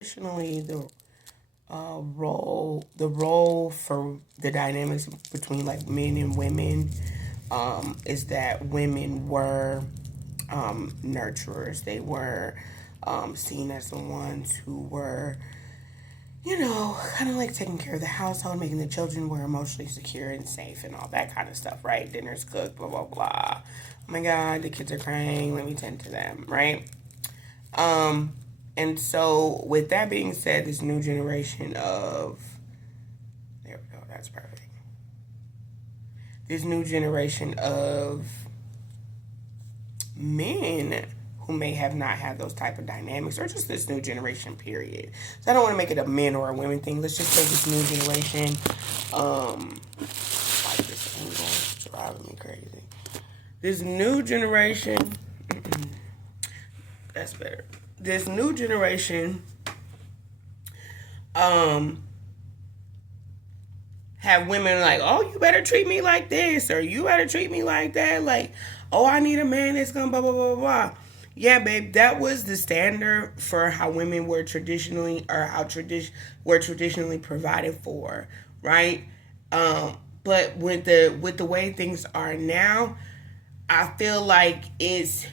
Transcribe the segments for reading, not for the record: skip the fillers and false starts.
Traditionally, the role for the dynamics between like men and women, is that women were nurturers. They were seen as the ones who were, kind of like taking care of the household, making the children were emotionally secure and safe and all that kind of stuff, right? Dinner's cooked, blah, blah, blah. Oh my God, the kids are crying. Let me tend to them, right? And so, with that being said, this new generation of, there we go, that's perfect. This new generation of men who may have not had those type of dynamics, or just this new generation period. So I don't want to make it a men or a women thing. Let's just say this new generation, like this angle, it's driving me crazy. This new generation, that's better. This new generation, have women like, oh, you better treat me like this, or you better treat me like that. Like, oh, I need a man that's gonna blah, blah, blah, blah. Yeah, babe, that was the standard for how women were traditionally, or how were traditionally provided for, right? But with the way things are now, I feel like it's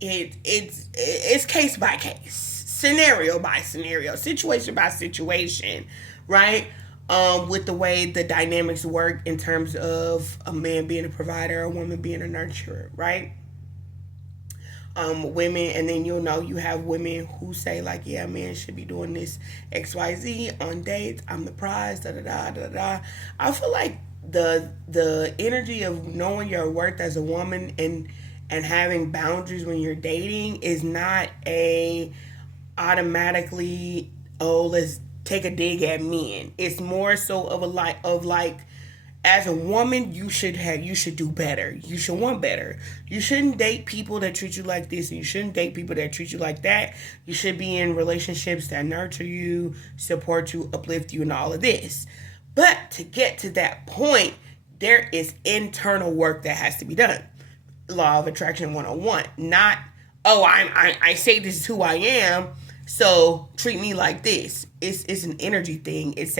case by case, scenario by scenario, situation by situation, right? With the way the dynamics work in terms of a man being a provider, a woman being a nurturer, right? Women, and then you have women who say like, yeah, man should be doing this XYZ on dates. I'm the prize, da da da da da. I feel like the energy of knowing your worth as a woman and having boundaries when you're dating is not a automatically, oh, let's take a dig at men. It's more so of like as a woman, you should do better. You should want better. You shouldn't date people that treat you like this, and you shouldn't date people that treat you like that. You should be in relationships that nurture you, support you, uplift you, and all of this. But to get to that point, there is internal work that has to be done. Law of Attraction 101. Not, oh, I say this is who I am, so treat me like this. It's an energy thing. It's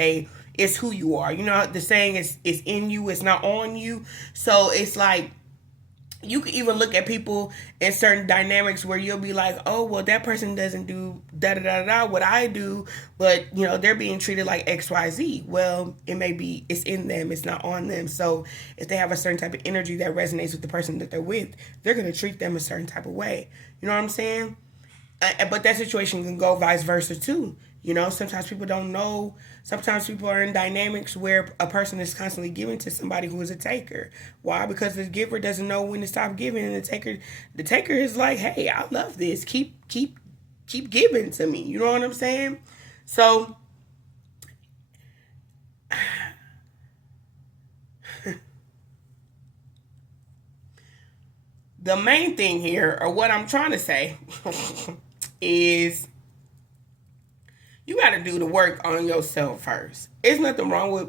who you are. You know the saying is it's in you, it's not on you. So it's like you can even look at people in certain dynamics where you'll be like, oh, well, that person doesn't do da da da da what I do, but they're being treated like XYZ. Well, it may be it's in them, it's not on them. So if they have a certain type of energy that resonates with the person that they're with, they're gonna treat them a certain type of way. You know what I'm saying? But that situation can go vice versa too. Sometimes people don't know. Sometimes people are in dynamics where a person is constantly giving to somebody who is a taker. Why? Because the giver doesn't know when to stop giving, and the taker is like, hey, I love this. Keep giving to me. You know what I'm saying? So the main thing here, or what I'm trying to say, is you got to do the work on yourself first. There's nothing wrong with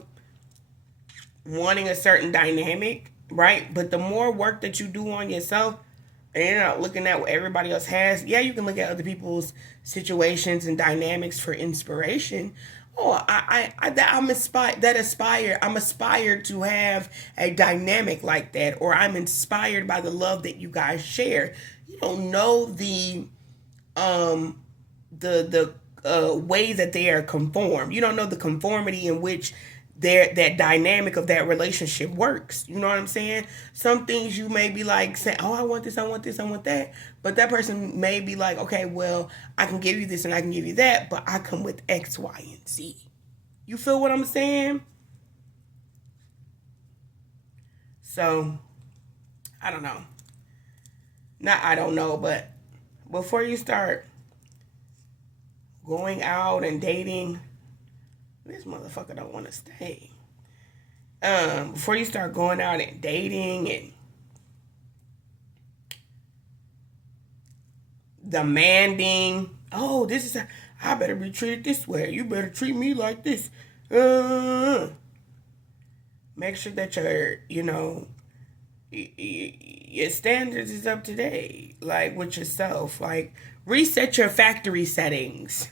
wanting a certain dynamic, right? But the more work that you do on yourself, and you're not looking at what everybody else has, yeah, you can look at other people's situations and dynamics for inspiration. Oh, I'm inspired. I'm aspired to have a dynamic like that, or I'm inspired by the love that you guys share. You don't know the ways that they are conformed. You don't know the conformity in which that dynamic of that relationship works. You know what I'm saying? Some things you may be like saying, oh, I want this, I want this, I want that. But that person may be like, okay, well, I can give you this and I can give you that, but I come with X, Y, and Z. You feel what I'm saying? So, I don't know. Not I don't know, but before you start going out and dating, this motherfucker don't want to stay. Before you start going out and dating and demanding, oh, I better be treated this way. You better treat me like this. Make sure that your standards is up to date, like with yourself. Like reset your factory settings.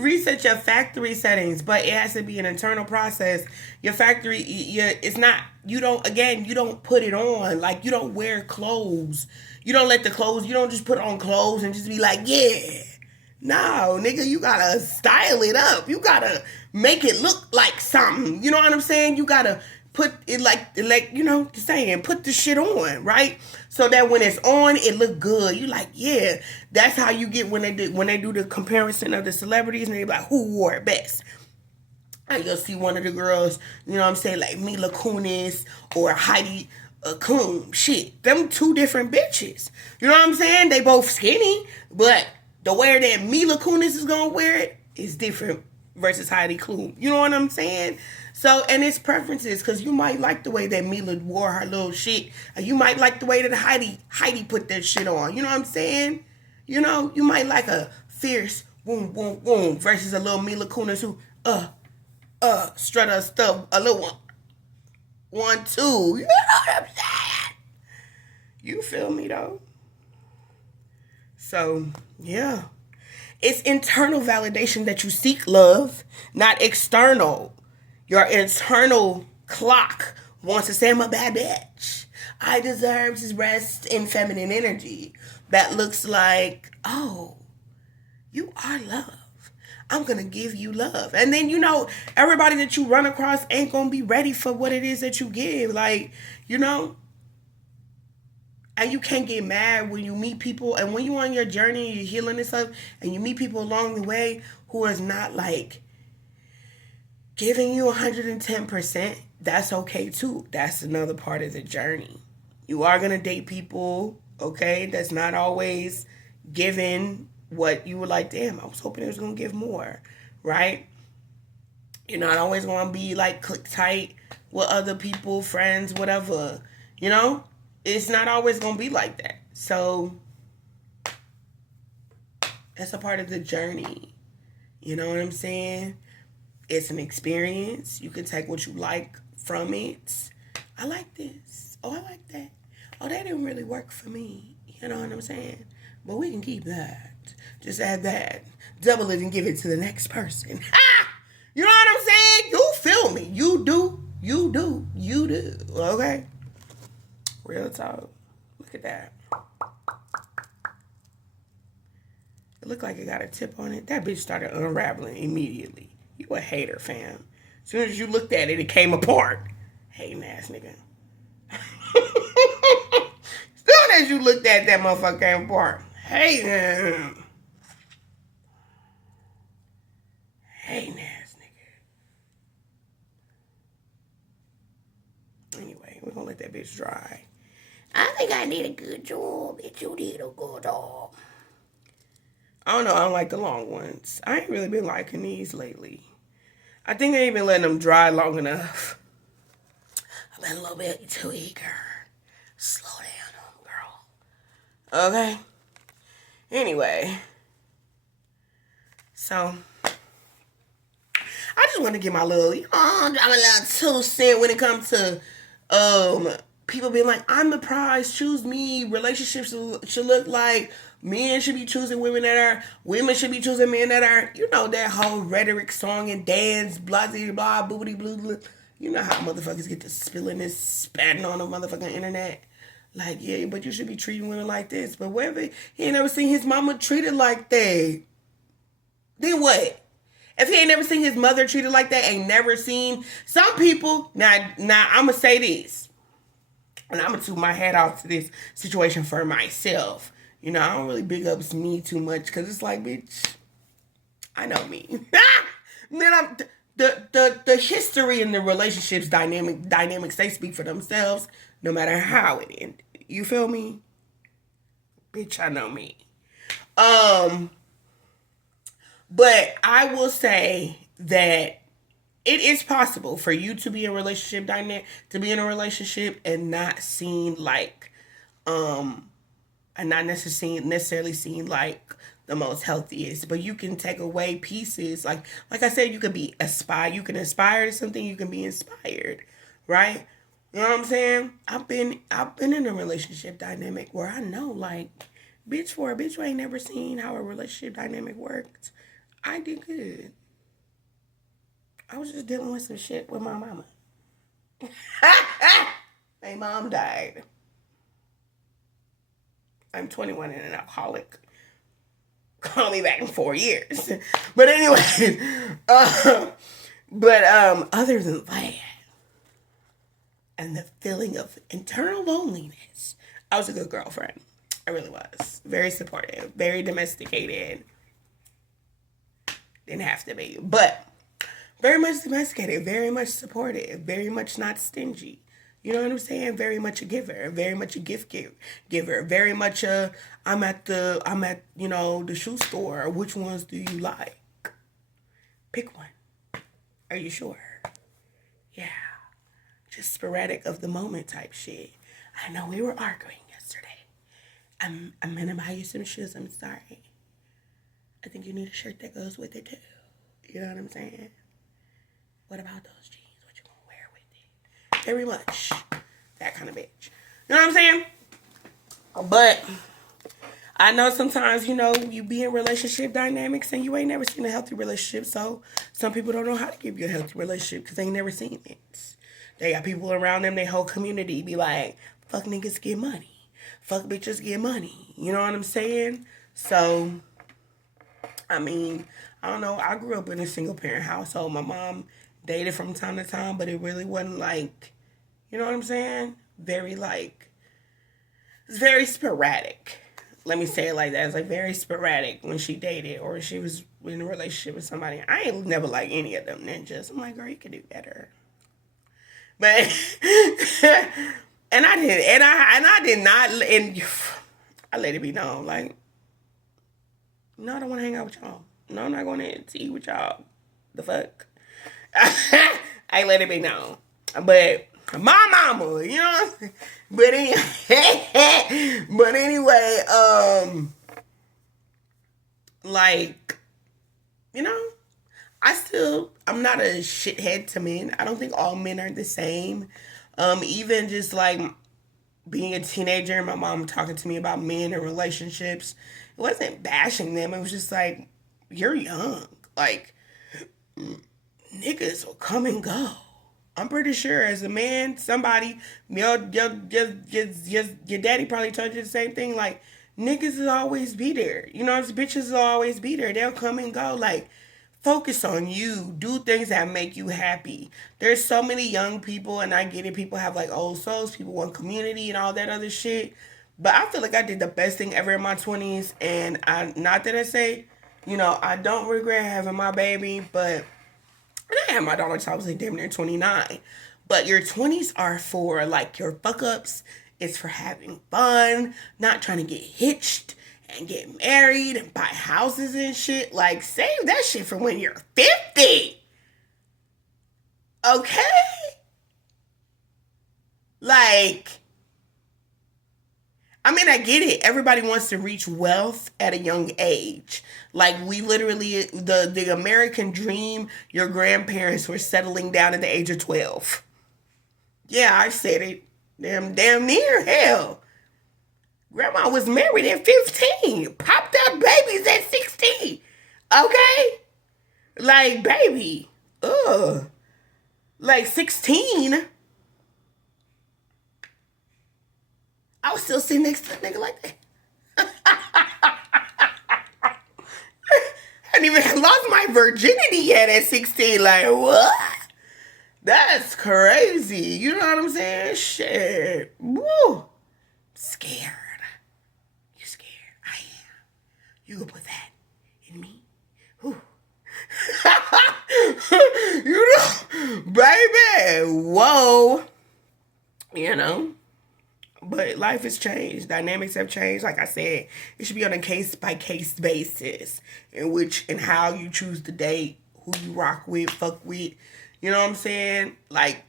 reset your factory settings, but it has to be an internal process. Your factory, it's not. You don't. Again, you don't put it on. Like you don't wear clothes. You don't let the clothes. You don't just put on clothes and just be like, yeah. No, nigga, you gotta style it up. You gotta make it look like something. You know what I'm saying? You gotta put it like saying, put the shit on, right? So that when it's on, it look good. You like, yeah, that's how you get when they do the comparison of the celebrities and they like who wore it best. And you'll see one of the girls, you know what I'm saying, like Mila Kunis or Heidi Klum. Shit, them two different bitches. You know what I'm saying? They both skinny, but the way that Mila Kunis is gonna wear it is different versus Heidi Klum. You know what I'm saying? So, and it's preferences, because you might like the way that Mila wore her little shit, and you might like the way that Heidi put that shit on. You know what I'm saying? You know, you might like a fierce boom boom boom versus a little Mila Kunis who strut her stuff a little one two. You know what I'm saying? You feel me though? So, yeah. It's internal validation that you seek, love, not external. Your internal clock wants to say, I'm a bad bitch. I deserve to rest in feminine energy. That looks like, oh, you are love. I'm going to give you love. And then, everybody that you run across ain't going to be ready for what it is that you give. Like, and you can't get mad when you meet people, and when you're on your journey, you're healing and stuff, and you meet people along the way who is not like giving you 110%. That's okay too. That's another part of the journey. You are gonna date people, okay, that's not always giving what you were like, damn, I was hoping it was gonna give more, right? You're not always gonna be like click tight with other people, friends, whatever, It's not always going to be like that. So, that's a part of the journey. You know what I'm saying? It's an experience. You can take what you like from it. I like this. Oh, I like that. Oh, that didn't really work for me. You know what I'm saying? But we can keep that. Just add that. Double it and give it to the next person. You know what I'm saying? You feel me. You do. You do. You do. Okay? Real talk. Look at that. It looked like it got a tip on it. That bitch started unraveling immediately. You a hater, fam. As soon as you looked at it, it came apart. Hating ass nigga. As soon as you looked at that motherfucker came apart. Hating. Hating ass nigga. Anyway, we're gonna let that bitch dry. I think I did a good job. Bitch, you did a good job. I don't know. I don't like the long ones. I ain't really been liking these lately. I think I ain't been letting them dry long enough. I've been a little bit too eager. Slow down, girl. Okay? Anyway. So, I just want to get my little, I'm a little 2 cent when it comes to, people being like, I'm the prize, choose me. Relationships should look like men should be choosing women women should be choosing men that are, that whole rhetoric, song and dance, blah, blah, blah, boobity, blah, blah. You know how motherfuckers get to spilling this, spatting on the motherfucking internet. Like, yeah, but you should be treating women like this. But whatever, he ain't never seen his mama treated like that. Then what? If he ain't never seen his mother treated like that, ain't never seen some people, now I'm going to say this. And I'm going to toot my hat off to this situation for myself. I don't really big up me too much because it's like, bitch, I know me. Then the history and the relationships dynamics, they speak for themselves no matter how it ended. You feel me? Bitch, I know me. But I will say that it is possible for you to be in a relationship and not seen like, and not necessarily seen like the most healthiest, but you can take away pieces. Like I said, you can be aspire. You can aspire to something. You can be inspired, right? You know what I'm saying? I've been in a relationship dynamic where I know, like, bitch, for a bitch who ain't never seen how a relationship dynamic works, I did good. I was just dealing with some shit with my mama. My mom died. I'm 21 and an alcoholic. Call me back in 4 years. But anyway, other than that, and the feeling of internal loneliness, I was a good girlfriend. I really was. Very supportive, very domesticated. Didn't have to be, but very much domesticated, very much supportive, very much not stingy. You know what I'm saying? Very much a giver, very much a giver, very much a I'm at the shoe store. Which ones do you like? Pick one. Are you sure? Yeah. Just sporadic of the moment type shit. I know we were arguing yesterday. I'm gonna buy you some shoes. I'm sorry. I think you need a shirt that goes with it too. You know what I'm saying? What about those jeans? What you gonna wear with it? Very much that kind of bitch. You know what I'm saying? But I know sometimes, you be in relationship dynamics and you ain't never seen a healthy relationship. So some people don't know how to give you a healthy relationship because they ain't never seen it. They got people around them, their whole community be like, fuck niggas get money. Fuck bitches get money. You know what I'm saying? So, I mean, I don't know. I grew up in a single parent household. My mom dated from time to time, but it really wasn't like, you know what I'm saying? It's very sporadic. Let me say it like that. It's like very sporadic when she dated or she was in a relationship with somebody. I ain't never like any of them ninjas. I'm like, girl, you could do better. But and I did not, and I let it be known, like, no, I don't want to hang out with y'all. No, I'm not going to eat with y'all. The fuck? I let it be known. But my mama, you know? But anyway, like, you know, I'm not a shithead to men. I don't think all men are the same. Even just like being a teenager and my mom talking to me about men and relationships, it wasn't bashing them. It was just like, you're young. Like, niggas will come and go. I'm pretty sure as a man, somebody, your daddy probably told you the same thing. Like, niggas will always be there. You know, bitches will always be there. They'll come and go. Like, focus on you. Do things that make you happy. There's so many young people, and I get it. People have like old souls. People want community and all that other shit. But I feel like I did the best thing ever in my 20s. And not that I say, I don't regret having my baby, but I had my daughter until I was like damn near 29. But your 20s are for like your fuck ups. It's for having fun, not trying to get hitched and get married and buy houses and shit. Like, save that shit for when you're 50. Okay? Like, I mean, I get it. Everybody wants to reach wealth at a young age. Like, we literally, the American dream, your grandparents were settling down at the age of 12. Yeah, I said it. Damn near hell. Grandma was married at 15. Popped out babies at 16. Okay? Like, baby. Ugh. Like, 16. I was still sitting next to a nigga like that. I hadn't even lost my virginity yet at 16. Like, what? That's crazy. You know what I'm saying? Shit. Woo. Scared. You scared? I am. You can put that in me. Whew. Baby. Whoa. But life has changed. Dynamics have changed. Like I said, it should be on a case-by-case basis in how you choose to date, who you rock with, fuck with. You know what I'm saying? Like,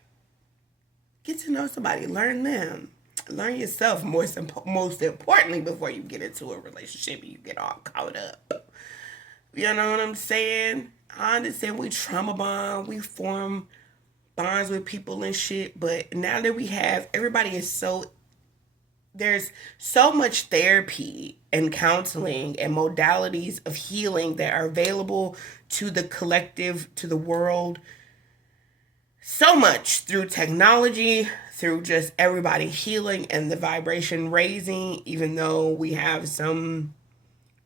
get to know somebody. Learn them. Learn yourself most importantly before you get into a relationship and you get all caught up. You know what I'm saying? I understand we trauma bond. We form bonds with people and shit. But now that everybody is so there's so much therapy and counseling and modalities of healing that are available to the collective, to the world. So much through technology, through just everybody healing and the vibration raising, even though we have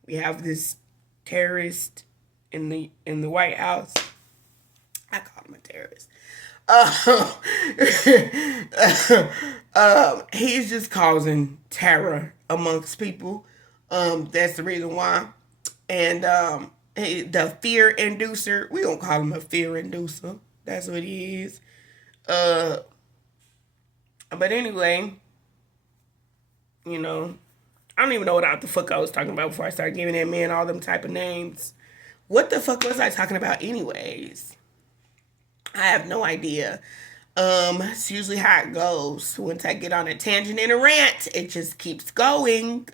this terrorist in the White House. I call him a terrorist. He's just causing terror amongst people. That's the reason why. And the fear inducer, we don't call him a fear inducer. That's what he is. Uh, but anyway, you know, I don't even know what the fuck I was talking about before I started giving that man all them type of names. What the fuck was I talking about anyways? I have no idea. It's usually how it goes. Once I get on a tangent and a rant, it just keeps going.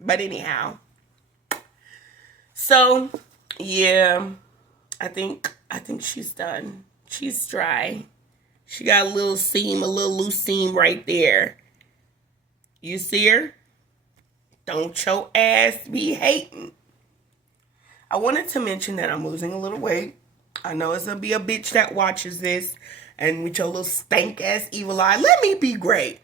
But anyhow. So, yeah, I think she's done. She's dry. She got a little loose seam right there. You see her? Don't your ass be hating. I wanted to mention that I'm losing a little weight. I know it's gonna be a bitch that watches this, and with your little stank ass evil eye, let me be great.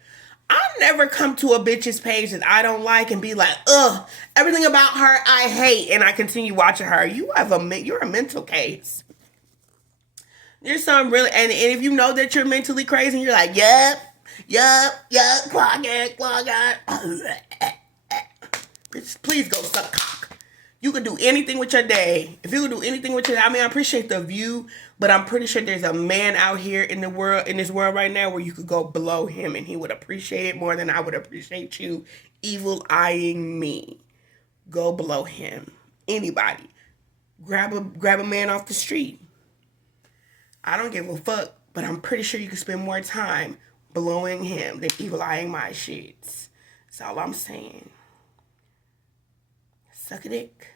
I'll never come to a bitch's page that I don't like and be like, ugh, everything about her I hate, and I continue watching her. You're a mental case. There's some really, and if you know that you're mentally crazy, and you're like, yup, clog it. Bitch, please go suck cock. You can do anything with your day. If you can do anything with your day, I mean, I appreciate the view, but I'm pretty sure there's a man out here in this world right now where you could go below him and he would appreciate it more than I would appreciate you evil eyeing me. Go below him. Anybody. Grab a man off the street. I don't give a fuck, but I'm pretty sure you can spend more time blowing him than evil eyeing my shits. That's all I'm saying. Suck a dick.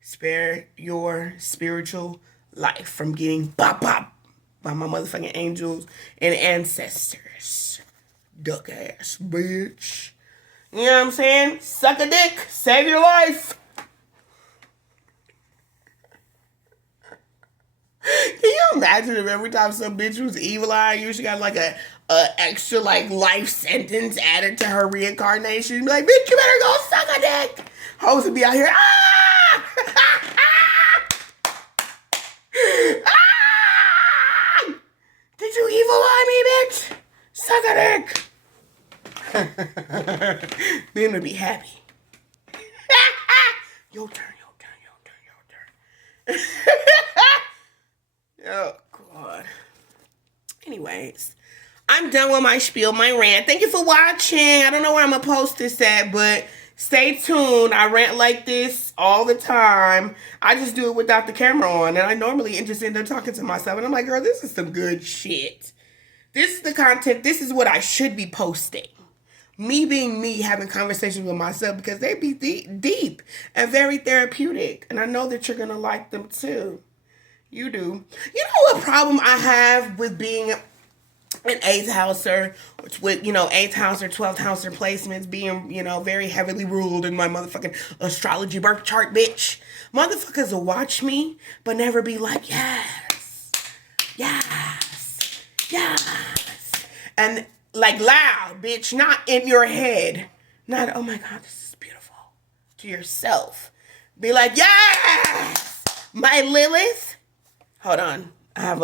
Spare your spiritual life from getting bop bop by my motherfucking angels and ancestors. Duck ass bitch. You know what I'm saying? Suck a dick. Save your life. Can you imagine if every time some bitch was evil eye, you should got like a extra like life sentence added to her reincarnation? You'd be like, bitch, you better go suck a dick. Hoes would be out here, ah! Ah! Did you evil eye me, bitch? Suck a dick. Men would be happy. Your turn. Oh, God. Anyways, I'm done with my spiel, my rant. Thank you for watching. I don't know where I'm going to post this at, but stay tuned. I rant like this all the time. I just do it without the camera on, and I normally just end up talking to myself, and I'm like, girl, this is some good shit. This is the content. This is what I should be posting. Me being me, having conversations with myself, because they be deep and very therapeutic, and I know that you're going to like them too. You do. You know what problem I have with being an 8th houser, with, 8th house or 12th house placements being, very heavily ruled in my motherfucking astrology birth chart, bitch. Motherfuckers will watch me, but never be like, yes. And like loud, bitch, not in your head. Not, oh my God, this is beautiful. To yourself. Be like, yes! My Lilith. Hold on. I have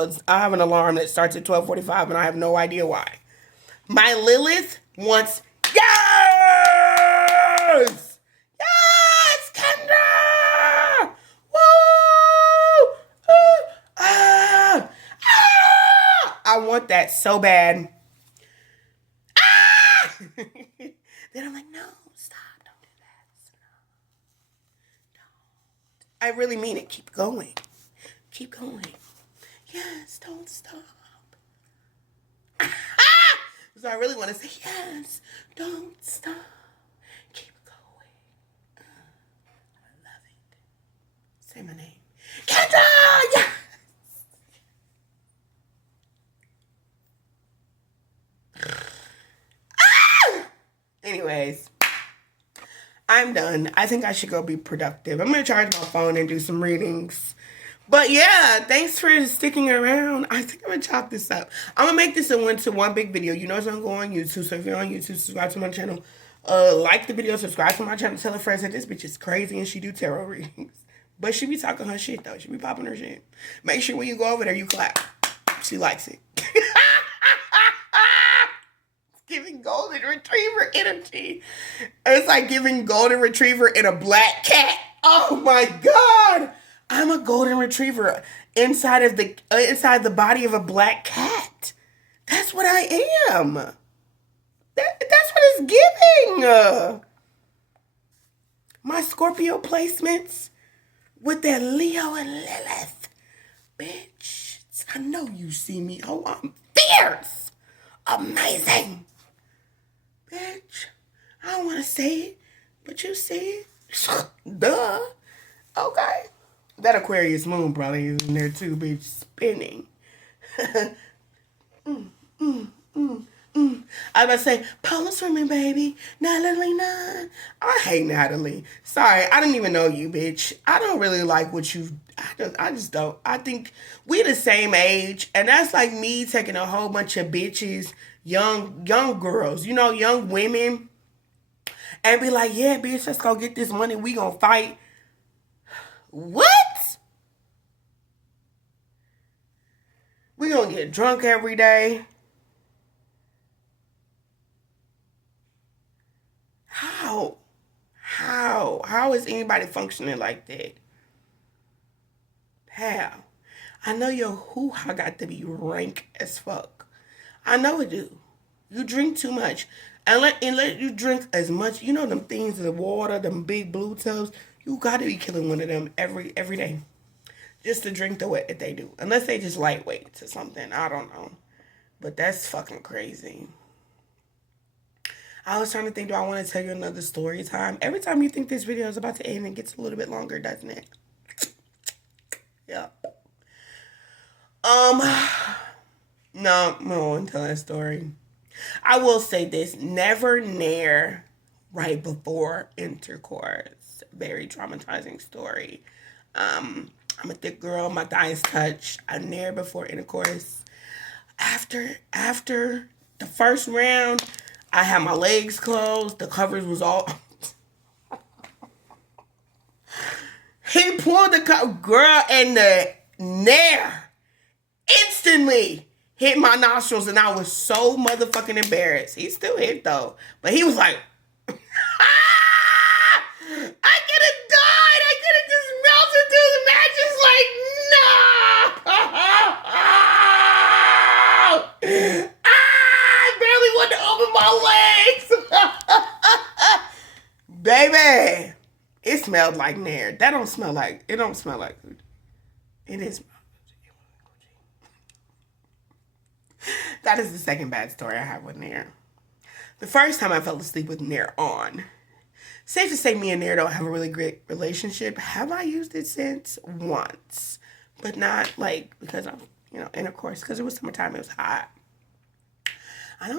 an alarm that starts at 12:45 and I have no idea why. My Lilith wants yes! Yes, Kendra! Woo! I want that so bad. Ah! Then I'm like, no, stop. Don't do that. Don't. I really mean it. Keep going. Keep going. Yes, don't stop. So I really want to say, yes, don't stop. Keep going. I love it. Say my name. Kendra! Yes! I'm done. I think I should go be productive. I'm going to charge my phone and do some readings. But yeah, thanks for sticking around. I think I'm going to chop this up. I'm going to make this into one big video. You know it's going to go on YouTube. So if you're on YouTube, subscribe to my channel. Like the video, subscribe to my channel. Tell a friend that this bitch is crazy and she do tarot readings. But she be talking her shit, though. She be popping her shit. Make sure when you go over there, you clap. She likes it. Giving golden retriever energy. It's like giving golden retriever in a black cat. Oh my God. I'm a golden retriever inside the body of a black cat. That's what I am. That's what it's giving. My Scorpio placements with that Leo and Lilith. Bitch, I know you see me. Oh, I'm fierce. Amazing. Bitch, I don't want to say it, but you see it. Duh. Okay. That Aquarius moon probably is in there too, bitch, spinning. I was about to say, polar swimming, baby. Natalie, nah. I hate Natalie. Sorry, I didn't even know you, bitch. I don't really like what you... I just don't. I think we the same age, and that's like me taking a whole bunch of bitches, young girls, you know, young women, and be like, yeah, bitch, let's go get this money. We gonna fight. What? We gonna get drunk every day. How is anybody functioning like that? How? I know your hoo-ha got to be rank as fuck. I know it do. You drink too much. And let you drink as much, you know them things, the water, them big blue tubs, you gotta be killing one of them every day. Just to drink the wet that they do. Unless they just lightweight to something. I don't know. But that's fucking crazy. I was trying to think, do I want to tell you another story time? Every time you think this video is about to end, it gets a little bit longer, doesn't it? Yeah. No, I won't tell that story. I will say this. Never nair right before intercourse. Very traumatizing story. I'm a thick girl. My thighs touch. I nair before intercourse. After the first round, I had my legs closed. The covers was all... He pulled the girl, and the nair instantly hit my nostrils, and I was so motherfucking embarrassed. He still hit, though. But he was like... I could have died. I could have just melted through the mattress like, no. I barely wanted to open my legs. Baby, it smelled like nair. It don't smell like food. It is. That is the second bad story I have with nair. The first time I fell asleep with nair on. Safe to say me and nair don't have a really great relationship. Have I used it since? Once. But not like because I'm, intercourse. Because it was summertime, it was hot. I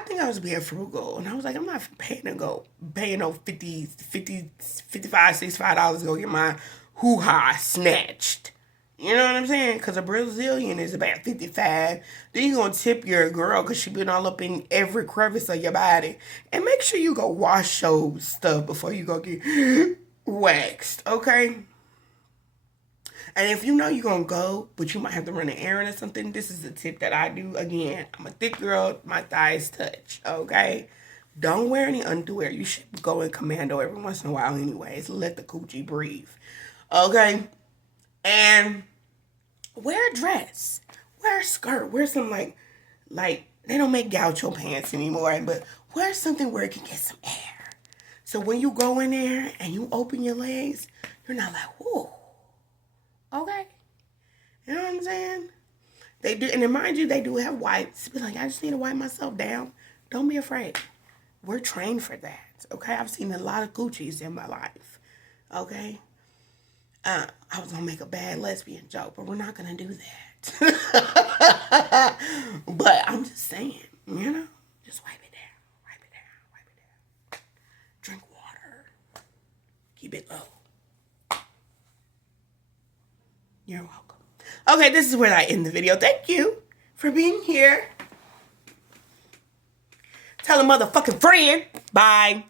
think I was being frugal. And I was like, I'm not paying no $50, $55, $65 to go get my hoo-ha snatched. You know what I'm saying? Because a Brazilian is about 55. Then you're going to tip your girl because she been all up in every crevice of your body. And make sure you go wash your stuff before you go get waxed, okay? And if you know you're going to go, but you might have to run an errand or something, this is a tip that I do. Again, I'm a thick girl. My thighs touch, okay? Don't wear any underwear. You should go in commando every once in a while anyways. Let the coochie breathe, okay? And wear a dress. Wear a skirt. Wear some, like they don't make gaucho pants anymore, but wear something where it can get some air. So when you go in there and you open your legs, you're not like, whoa. Okay? You know what I'm saying? They do, and then mind you, they do have wipes. Be like, I just need to wipe myself down. Don't be afraid. We're trained for that. Okay? I've seen a lot of Gucci's in my life. Okay? I was gonna make a bad lesbian joke, but we're not gonna do that. But I'm just saying, just wipe it down. Wipe it down. Wipe it down. Keep it low. You're welcome. Okay, this is where I end the video. Thank you for being here. Tell a motherfucking friend. Bye.